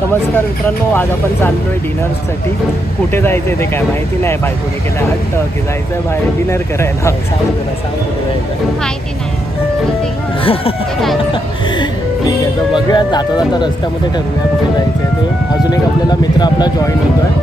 नमस्कार मित्रांनो आज आपण चाललो आहे डिनरसाठी. कुठे जायचं आहे ते काय माहिती नाही बायकोने केलं हट्ट की जायचं आहे बाहेर डिनर करायला. सांग तुला सांग कुठे जायचं माहिती नाही. ते घेऊन ते जायचं. ठीक आहे तर बघूया जाता जाता रस्त्यामध्ये ठरवूया कुठे जायचं आहे ते. अजून एक आपल्याला मित्र आपला जॉईन होतो आहे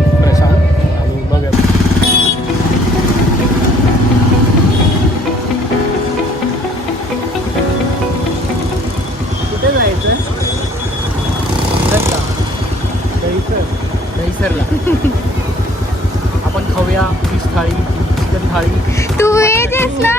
थाळी चिकन थाळी. तू वेज आहेस ना?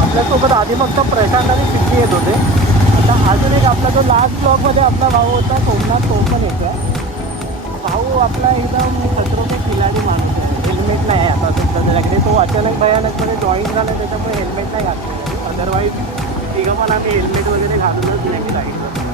आपल्यासोबत आधी फक्त प्रशांत आणि सिद्धी येत होते. आता अजून एक आपला जो लास्ट ब्लॉगमध्ये आपला भाऊ होता सोमनाथ तो पण तो अचानक भयानकपणे जॉईन झाला त्याच्यामुळे हेल्मेट नाही घातलं. अदरवाईज तिघं पण आम्ही हेल्मेट वगैरे घालूनच नाही सांगितलं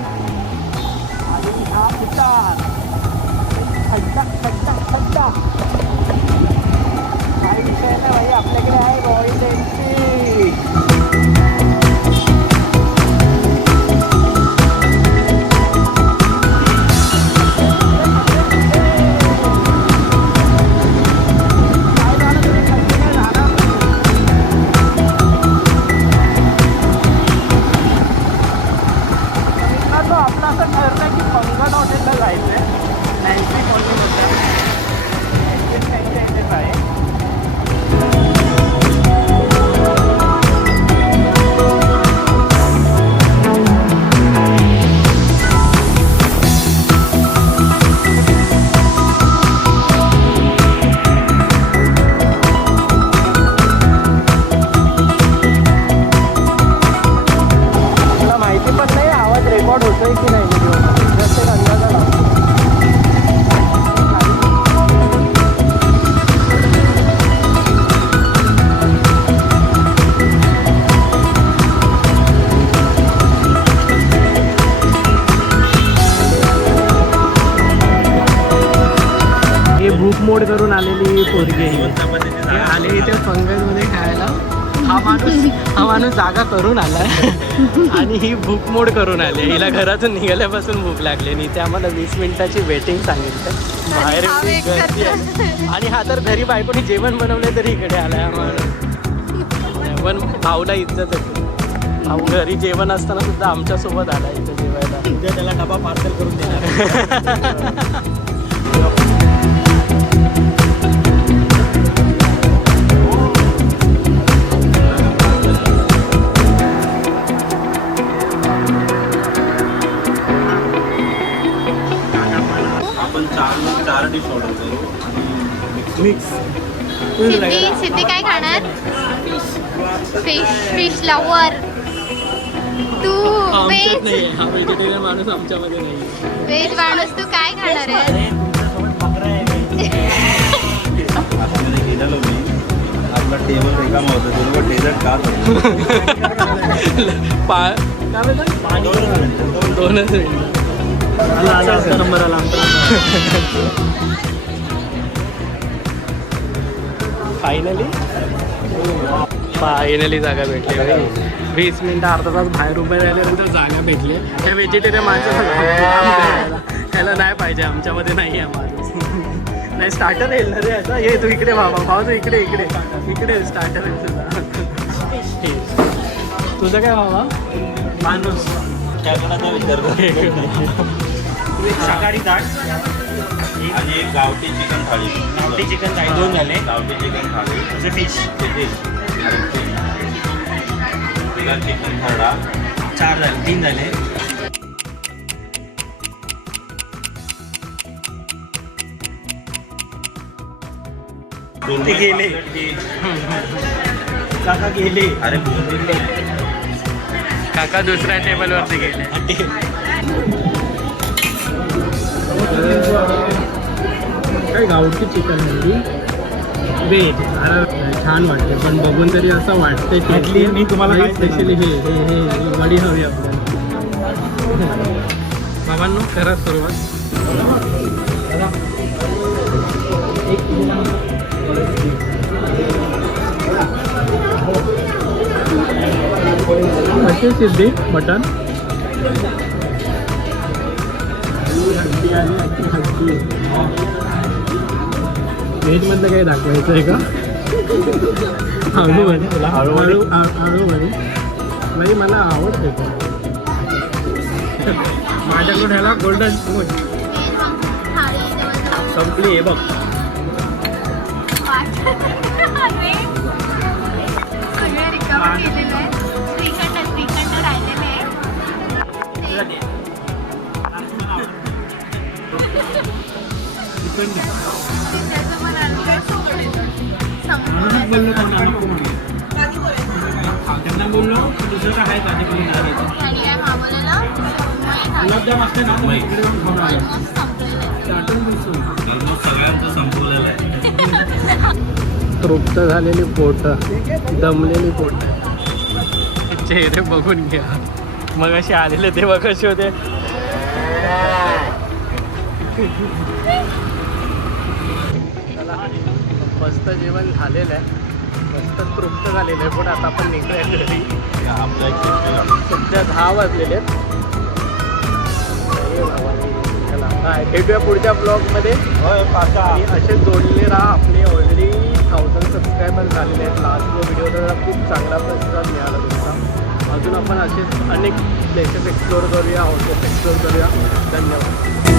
भूक मोड करून आलेली पोरगी आहे आले इथे फंगसमध्ये खायला हा माणूस हा माणूस जागा करून आलाय. आणि ही भूक मोड करून आली हिला घरातून निघाल्यापासून भूक लागली आणि इथे आम्हाला वीस मिनिटाची वेटिंग सांगितलं. बाहेर हा. आणि हा तर घरी बायकोनी जेवण बनवलंय तरी इकडे आलाय आम्हाला पण भाऊला इज्जत आहे भाऊ घरी जेवण असताना सुद्धा आमच्यासोबत आला इथे जेवायला. उद्या त्याला डबा पार्सल करून देणार. डिश ऑर्डर करू मिक्स सिद्धी सिद्धी काय खाणार? फिश फिश लवर तू हा व्हेजिटेरियन माणूस आमच्यामध्ये नाही वेज माणूस तू काय खाणार आहे? आतमध्ये गेलेलो मी. आपला टेबल रिकामा होता. तुला डेझर्ट का पा काय म्हणतात दोनच मिनिटं. नंबर आला. फायनली फायनली जागा भेटली भाई. वीस मिनिटं अर्धा तास बाहेर उभे राहिल्यानंतर जागा भेटली. त्या व्हेजिटेरियन माणसाला त्याला नाही पाहिजे आमच्यामध्ये नाही आहे माणूस. नाही स्टार्टर येईल ना रे आता? ये तू इकडे बाबा भाऊ तू इकडे इकडे. इकडे स्टार्टर येईल तुझा तुझं काय बाबा? माणूस. त्याकडे आणि एक गावठी चिकन थाळी. गावठी चिकन थाळी दोन झाले. गावठी chicken thali. Fish chicken chicken खरडा. चार झाले तीन झाले. ते गेले. काका गेले. अरे काका दुसऱ्या टेबलवरती गेले. काय गावठी चिकन हंडी व्हेज छान वाटते. पण बघून तरी असं वाटतंय Actually मी तुम्हाला काय स्पेशली हे हे हे वडी हवी आपल्याला. बाबांनो करा सुरुवात. सिद्धी? मटन व्हेज मधलं काही दाखवायचं आहे का? आळू वडी आळू आळू वडी म्हणजे मला आवडते. माझ्याकडून ह्याला गोल्डन स्पून संपली आहे बघ. सगळं रिकामं केलेलं आहे श्रीखंड श्रीखंड राहिलेले आहे त्यांना बोललो दुसरं काय आहे. गुलाबजाम असते ना सगळ्यांचं संपवलेलं आहे तृप्त झालेली पोट दमलेली पोट. चेहरे बघून घ्या. मग असे आलेले तेव्हा कसे होते? चला, मस्त जेवण झालेलं आहे. मस्त तृप्त झालेलं आहे. पण आता आपण निघूया घरी. सध्या दहा वाजलेले आहेत. भेटूया पुढच्या ब्लॉगमध्ये. आणि असे जोडलेले राहा. आपले ऑलरेडी थाउजंड सबस्क्रायबर झालेले आहेत. लास्ट जो व्हिडिओ तर खूप चांगला प्रतिसाद मिळाला तुमचा. अजून आपण असेच अनेक प्लेसेस एक्सप्लोअर करूया हॉटेल्स एक्सप्लोअर करूया. धन्यवाद.